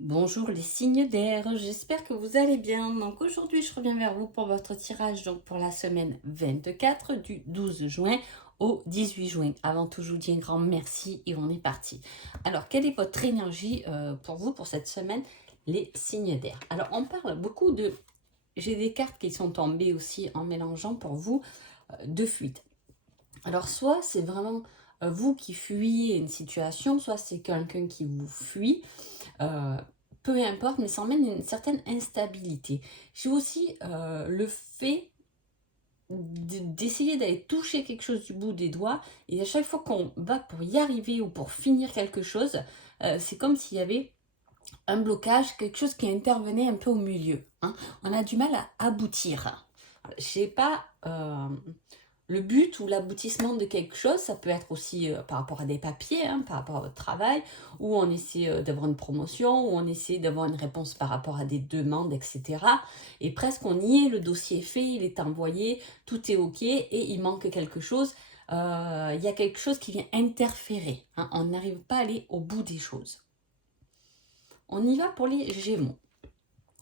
Bonjour les signes d'air, j'espère que vous allez bien. Donc aujourd'hui, je reviens vers vous pour votre tirage donc pour la semaine 24 du 12 juin au 18 juin. Avant tout, je vous dis un grand merci et on est parti. Alors, quelle est votre énergie pour vous pour cette semaine, les signes d'air? Alors, on parle beaucoup de... J'ai des cartes qui sont tombées aussi en mélangeant pour vous de fuite. Alors, soit c'est vraiment vous qui fuyez une situation, soit c'est quelqu'un qui vous fuit. Euh, Peu importe, mais ça emmène une certaine instabilité. J'ai aussi le fait d'essayer d'aller toucher quelque chose du bout des doigts, et à chaque fois qu'on va pour y arriver ou pour finir quelque chose, c'est comme s'il y avait un blocage, quelque chose qui intervenait un peu au milieu, hein. On a du mal à aboutir. Je sais pas, le but ou l'aboutissement de quelque chose, ça peut être aussi par rapport à des papiers, hein, par rapport à votre travail, où on essaie d'avoir une promotion, où on essaie d'avoir une réponse par rapport à des demandes, etc. Et presque on y est, le dossier est fait, il est envoyé, tout est OK, et il manque quelque chose. Il y a quelque chose qui vient interférer, hein. On n'arrive pas à aller au bout des choses. On y va pour les Gémeaux.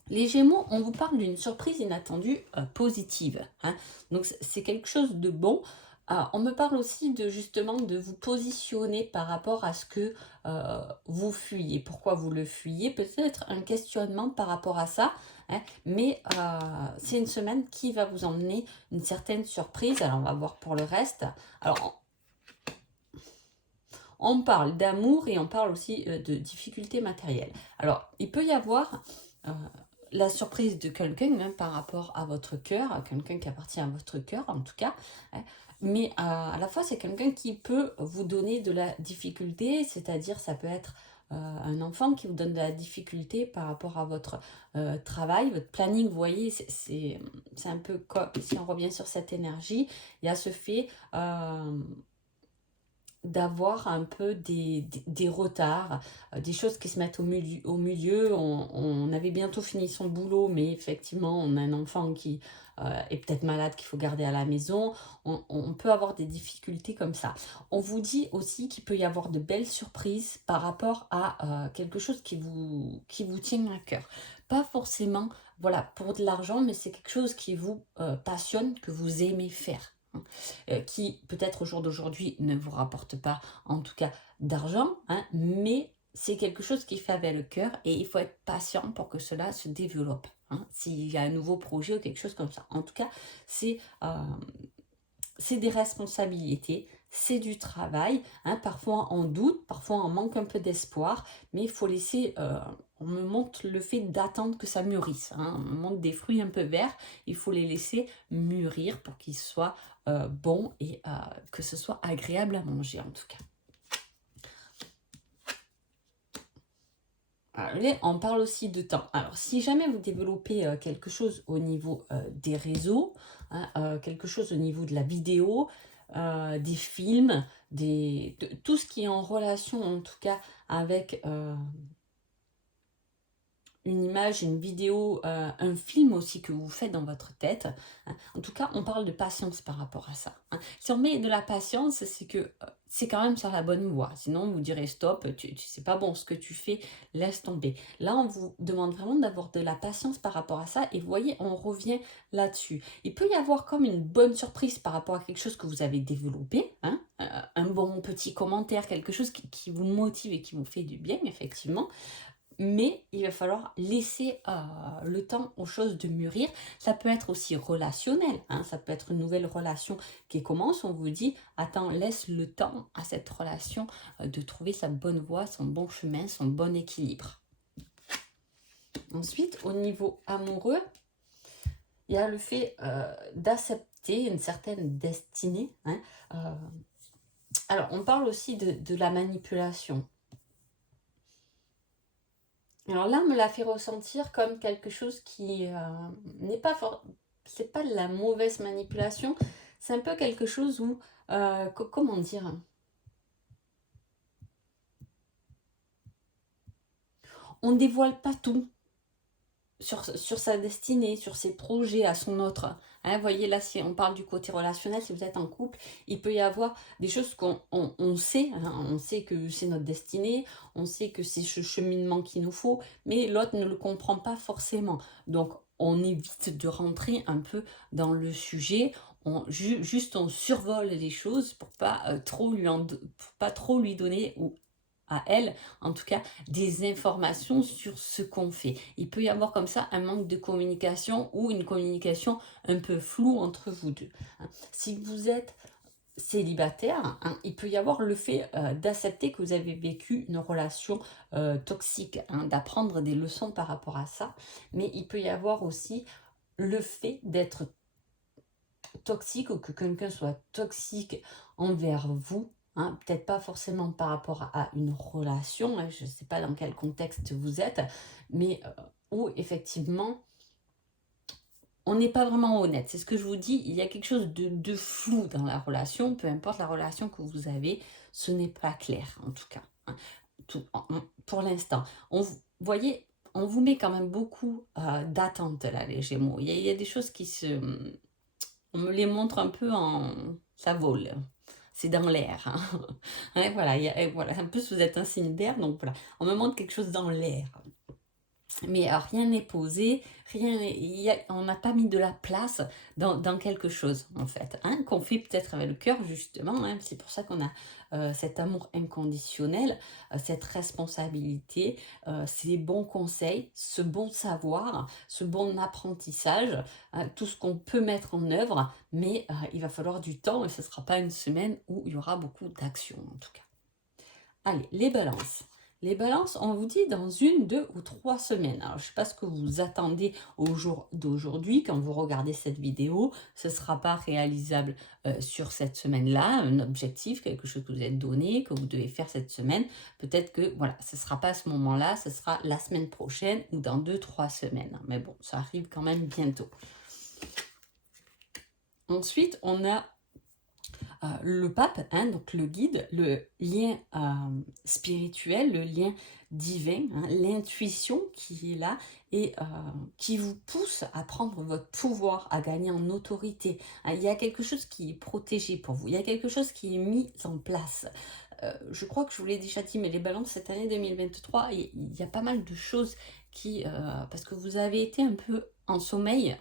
Les Gémeaux, on vous parle d'une surprise inattendue positive, hein. Donc c'est quelque chose de bon. On me parle aussi de justement de vous positionner par rapport à ce que vous fuyez. Pourquoi vous le fuyez? Peut-être un questionnement par rapport à ça, hein, mais c'est une semaine qui va vous emmener une certaine surprise. Alors on va voir pour le reste. Alors on parle d'amour et on parle aussi de difficultés matérielles. Alors il peut y avoir euh, la surprise de quelqu'un, hein, par rapport à votre cœur, quelqu'un qui appartient à votre cœur en tout cas, hein, mais à la fois c'est quelqu'un qui peut vous donner de la difficulté, c'est-à-dire ça peut être un enfant qui vous donne de la difficulté par rapport à votre travail, votre planning. Vous voyez, c'est un peu comme si on revient sur cette énergie, il y a ce fait d'avoir un peu des retards, des choses qui se mettent au milieu. On avait bientôt fini son boulot, mais effectivement, on a un enfant qui est peut-être malade, qu'il faut garder à la maison. On peut avoir des difficultés comme ça. On vous dit aussi qu'il peut y avoir de belles surprises par rapport à quelque chose qui vous tient à cœur. Pas forcément, voilà, pour de l'argent, mais c'est quelque chose qui vous passionne, que vous aimez faire, hein, qui peut-être au jour d'aujourd'hui ne vous rapporte pas en tout cas d'argent, hein, mais c'est quelque chose qui fait avec le cœur et il faut être patient pour que cela se développe, hein, s'il y a un nouveau projet ou quelque chose comme ça. En tout cas, c'est des responsabilités, c'est du travail, hein, parfois on doute, parfois on manque un peu d'espoir, mais il faut laisser, on me montre le fait d'attendre que ça mûrisse, hein, on me montre des fruits un peu verts, il faut les laisser mûrir pour qu'ils soient bons et que ce soit agréable à manger en tout cas. Allez, on parle aussi de temps. Alors, si jamais vous développez quelque chose au niveau des réseaux, hein, quelque chose au niveau de la vidéo, des films, tout ce qui est en relation en tout cas avec une image, une vidéo, un film aussi que vous faites dans votre tête, hein. En tout cas, on parle de patience par rapport à ça, hein. Si on met de la patience, c'est que c'est quand même sur la bonne voie. Sinon, vous direz stop, c'est pas bon ce que tu fais, laisse tomber. Là, on vous demande vraiment d'avoir de la patience par rapport à ça. Et vous voyez, on revient là-dessus. Il peut y avoir comme une bonne surprise par rapport à quelque chose que vous avez développé, hein, un bon petit commentaire, quelque chose qui vous motive et qui vous fait du bien, effectivement. Mais il va falloir laisser le temps aux choses de mûrir. Ça peut être aussi relationnel, hein, ça peut être une nouvelle relation qui commence. On vous dit, attends, laisse le temps à cette relation de trouver sa bonne voie, son bon chemin, son bon équilibre. Ensuite, au niveau amoureux, il y a le fait d'accepter une certaine destinée, hein. Euh, alors, on parle aussi de la manipulation. Alors là, on me l'a fait ressentir comme quelque chose qui n'est pas fort. C'est pas de la mauvaise manipulation, c'est un peu quelque chose où, comment dire, on dévoile pas tout. sur sa destinée, sur ses projets, à son autre. Hein, voyez, là, si on parle du côté relationnel, si vous êtes en couple, il peut y avoir des choses qu'on sait, hein, on sait que c'est notre destinée, on sait que c'est ce cheminement qu'il nous faut, mais l'autre ne le comprend pas forcément. Donc, on évite de rentrer un peu dans le sujet, juste on survole les choses pour pas pour pas trop lui donner, ou à elle, en tout cas, des informations sur ce qu'on fait. Il peut y avoir comme ça un manque de communication ou une communication un peu floue entre vous deux. Hein. Si vous êtes célibataire, hein, il peut y avoir le fait d'accepter que vous avez vécu une relation toxique, hein, d'apprendre des leçons par rapport à ça, mais il peut y avoir aussi le fait d'être toxique ou que quelqu'un soit toxique envers vous, hein, peut-être pas forcément par rapport à une relation, hein, je ne sais pas dans quel contexte vous êtes, mais où effectivement on n'est pas vraiment honnête. C'est ce que je vous dis, il y a quelque chose de flou dans la relation, peu importe la relation que vous avez, ce n'est pas clair en tout cas, hein, pour l'instant. Vous voyez, on vous met quand même beaucoup d'attentes là, les Gémeaux. Il y a des choses qui se on me les montre un peu en... ça vole. C'est dans l'air. Hein. Ouais, voilà, voilà. En plus, vous êtes un signe d'air, donc voilà. On me montre quelque chose dans l'air. Mais rien n'est posé, on n'a pas mis de la place dans quelque chose, en fait, hein, qu'on fait peut-être avec le cœur, justement. Hein, c'est pour ça qu'on a cet amour inconditionnel, cette responsabilité, ces bons conseils, ce bon savoir, ce bon apprentissage, tout ce qu'on peut mettre en œuvre, mais il va falloir du temps et ce ne sera pas une semaine où il y aura beaucoup d'action, en tout cas. Allez, les balances. Les balances, on vous dit dans 1, 2 ou 3 semaines. Alors, je ne sais pas ce que vous attendez au jour d'aujourd'hui quand vous regardez cette vidéo. Ce ne sera pas réalisable sur cette semaine-là, un objectif, quelque chose que vous êtes donné, que vous devez faire cette semaine. Peut-être que, voilà, ce ne sera pas à ce moment-là, ce sera la semaine prochaine ou dans 2, 3 semaines. Mais bon, ça arrive quand même bientôt. Ensuite, on a le pape, hein, donc le guide, le lien spirituel, le lien divin, hein, l'intuition qui est là et qui vous pousse à prendre votre pouvoir, à gagner en autorité. Hein, il y a quelque chose qui est protégé pour vous, il y a quelque chose qui est mis en place. Je crois que je vous l'ai déjà dit, mais les balances, cette année 2023, il y a pas mal de choses qui... parce que vous avez été un peu en sommeil,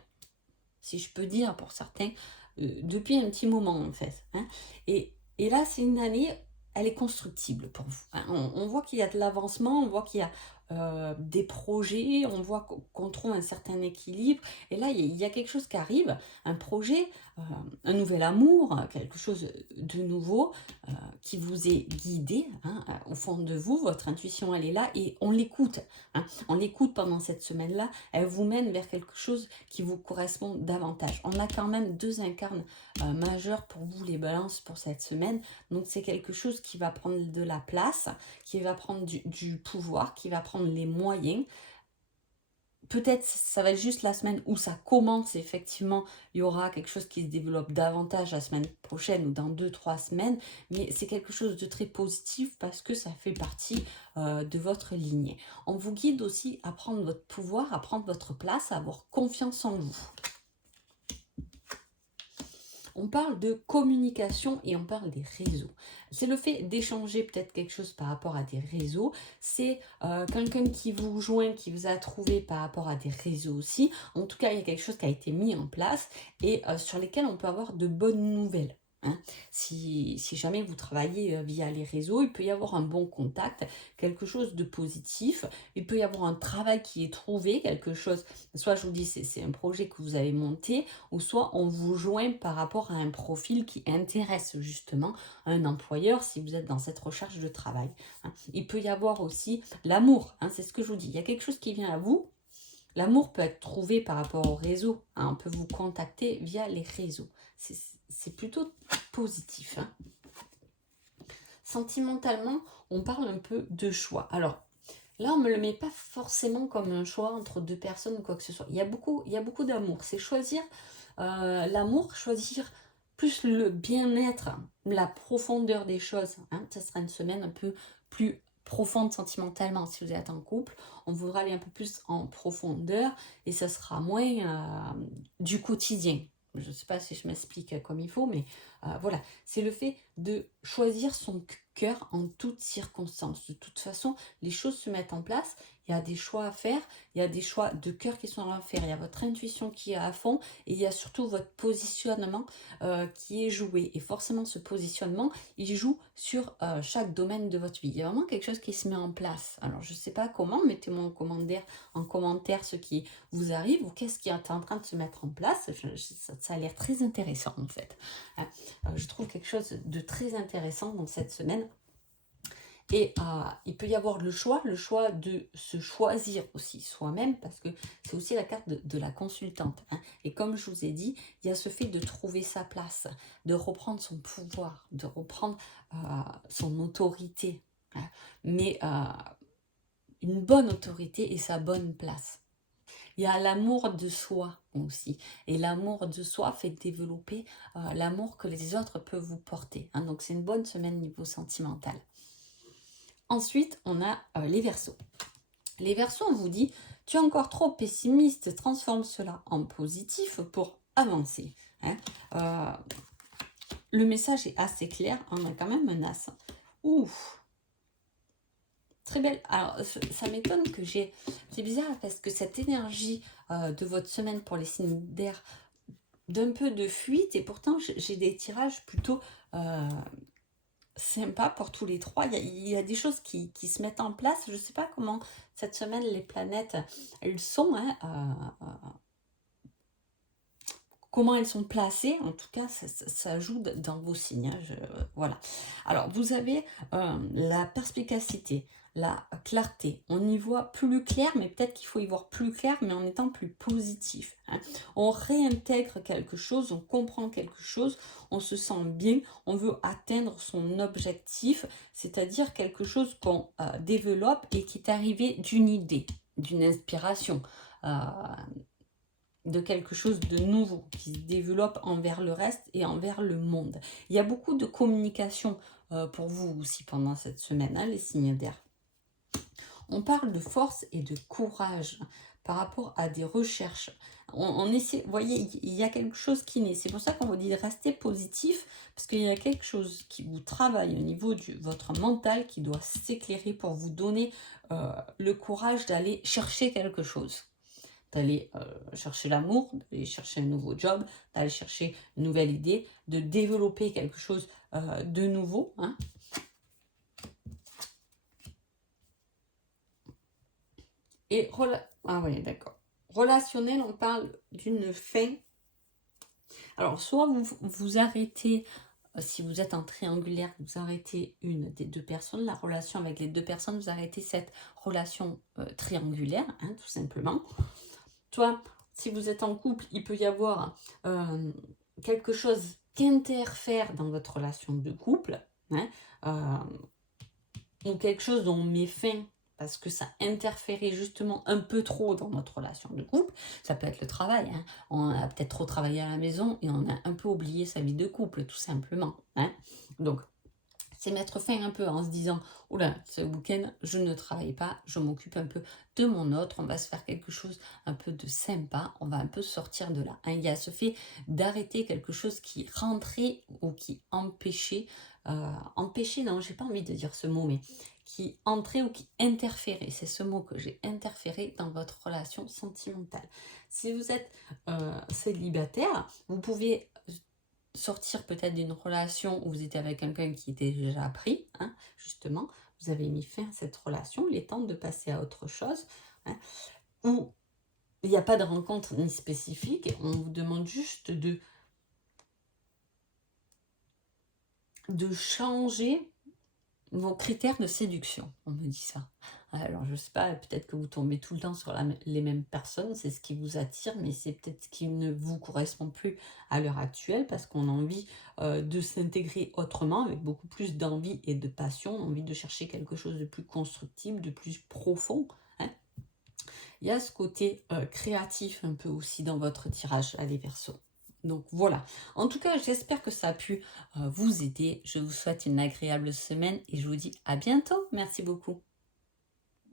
si je peux dire pour certains, depuis un petit moment en fait. Hein. Et là, c'est une année, elle est constructible pour vous. Hein. On voit qu'il y a de l'avancement, on voit qu'il y a des projets, on voit qu'on trouve un certain équilibre. Et là, il y a quelque chose qui arrive, un projet, un nouvel amour, quelque chose de nouveau qui vous est guidé hein, au fond de vous. Votre intuition, elle est là et on l'écoute. Hein. On l'écoute pendant cette semaine-là. Elle vous mène vers quelque chose qui vous correspond davantage. On a quand même 2 incarnes majeurs pour vous, les balances, pour cette semaine. Donc, c'est quelque chose qui va prendre de la place, qui va prendre du pouvoir, qui va prendre les moyens. Peut-être ça va être juste la semaine où ça commence, effectivement, il y aura quelque chose qui se développe davantage la semaine prochaine ou dans 2, 3 semaines, mais c'est quelque chose de très positif parce que ça fait partie de votre lignée. On vous guide aussi à prendre votre pouvoir, à prendre votre place, à avoir confiance en vous. On parle de communication et on parle des réseaux. C'est le fait d'échanger peut-être quelque chose par rapport à des réseaux. C'est quelqu'un qui vous joint, qui vous a trouvé par rapport à des réseaux aussi. En tout cas, il y a quelque chose qui a été mis en place et sur lesquels on peut avoir de bonnes nouvelles. Hein. Si jamais vous travaillez via les réseaux, il peut y avoir un bon contact, quelque chose de positif. Il peut y avoir un travail qui est trouvé, quelque chose, soit je vous dis c'est un projet que vous avez monté, ou soit on vous joint par rapport à un profil qui intéresse justement un employeur si vous êtes dans cette recherche de travail. Hein. Il peut y avoir aussi l'amour, hein, c'est ce que je vous dis. Il y a quelque chose qui vient à vous. L'amour peut être trouvé par rapport au réseau. Hein. On peut vous contacter via les réseaux. C'est plutôt positif. Hein. Sentimentalement, on parle un peu de choix. Alors, là, on ne me le met pas forcément comme un choix entre 2 personnes ou quoi que ce soit. Il y a beaucoup d'amour. C'est choisir l'amour, choisir plus le bien-être, la profondeur des choses. Hein. Ça sera une semaine un peu plus profonde sentimentalement. Si vous êtes en couple, on voudra aller un peu plus en profondeur et ça sera moins du quotidien. Je ne sais pas si je m'explique comme il faut, mais voilà. C'est le fait de choisir son cœur en toutes circonstances. De toute façon, les choses se mettent en place. Il y a des choix à faire. Il y a des choix de cœur qui sont à faire. Il y a votre intuition qui est à fond. Et il y a surtout votre positionnement qui est joué. Et forcément, ce positionnement, il joue sur chaque domaine de votre vie. Il y a vraiment quelque chose qui se met en place. Alors, je ne sais pas comment. Mettez-moi en commentaire ce qui vous arrive ou qu'est-ce qui est en train de se mettre en place. Ça a l'air très intéressant, en fait. Je trouve quelque chose de très intéressant dans cette semaine. Et il peut y avoir le choix de se choisir aussi soi-même, parce que c'est aussi la carte de la consultante. Et comme je vous ai dit, il y a ce fait de trouver sa place, de reprendre son pouvoir, de reprendre son autorité, mais une bonne autorité et sa bonne place. Il y a l'amour de soi aussi. Et l'amour de soi fait développer l'amour que les autres peuvent vous porter. Donc c'est une bonne semaine niveau sentimental. Ensuite, on a les Verseaux. Les Verseaux, on vous dit, tu es encore trop pessimiste, transforme cela en positif pour avancer. Le message est assez clair, on a quand même un as. Ouf! Très belle. Alors, ça m'étonne que j'ai... C'est bizarre parce que cette énergie de votre semaine pour les signes d'air, d'un peu de fuite, et pourtant j'ai des tirages plutôt... sympa pour tous les trois. Il y a des choses qui se mettent en place. Je ne sais pas comment cette semaine les planètes elles sont, comment elles sont placées. En tout cas, ça joue dans vos signes. Voilà. Alors, vous avez la perspicacité, la clarté. On y voit plus clair, mais peut-être qu'il faut y voir plus clair, mais en étant plus positif. On réintègre quelque chose, on comprend quelque chose, on se sent bien, on veut atteindre son objectif, c'est-à-dire quelque chose qu'on développe et qui est arrivé d'une idée, d'une inspiration. De quelque chose de nouveau qui se développe envers le reste et envers le monde. Il y a beaucoup de communication pour vous aussi pendant cette semaine, les signes d'air. On parle de force et de courage par rapport à des recherches. On essaie, vous voyez, il y a quelque chose qui naît. C'est pour ça qu'on vous dit de rester positif, parce qu'il y a quelque chose qui vous travaille au niveau de votre mental qui doit s'éclairer pour vous donner le courage d'aller chercher quelque chose. D'aller chercher l'amour, d'aller chercher un nouveau job, d'aller chercher une nouvelle idée, de développer quelque chose de nouveau. Et ah oui, d'accord. Relationnel, on parle d'une fin. Alors, soit vous arrêtez, si vous êtes en triangulaire, vous arrêtez une des deux personnes, la relation avec les deux personnes, vous arrêtez cette relation triangulaire, tout simplement. Soit, si vous êtes en couple, il peut y avoir quelque chose qui interfère dans votre relation de couple, ou quelque chose dont on met fin parce que ça interférait justement un peu trop dans notre relation de couple. Ça peut être le travail. On a peut-être trop travaillé à la maison et on a un peu oublié sa vie de couple, tout simplement. Donc, c'est mettre fin un peu en se disant « Oula, ce week-end, je ne travaille pas, je m'occupe un peu de mon autre, on va se faire quelque chose un peu de sympa, on va un peu sortir de là. » Il y a ce fait d'arrêter quelque chose qui rentrait ou qui empêchait, non, j'ai pas envie de dire ce mot, mais qui entrait ou qui interférait. C'est ce mot que j'ai, interféré dans votre relation sentimentale. Si vous êtes célibataire, vous pouvez sortir peut-être d'une relation où vous étiez avec quelqu'un qui était déjà pris, justement, vous avez mis fin à cette relation, il est temps de passer à autre chose, où il n'y a pas de rencontre ni spécifique, on vous demande juste de changer vos critères de séduction, on me dit ça. Alors, je ne sais pas, peut-être que vous tombez tout le temps sur les mêmes personnes, c'est ce qui vous attire, mais c'est peut-être ce qui ne vous correspond plus à l'heure actuelle, parce qu'on a envie de s'intégrer autrement, avec beaucoup plus d'envie et de passion, envie de chercher quelque chose de plus constructible, de plus profond. Il y a ce côté créatif un peu aussi dans votre tirage à les Verseaux. Donc voilà. En tout cas, j'espère que ça a pu vous aider. Je vous souhaite une agréable semaine et je vous dis à bientôt. Merci beaucoup.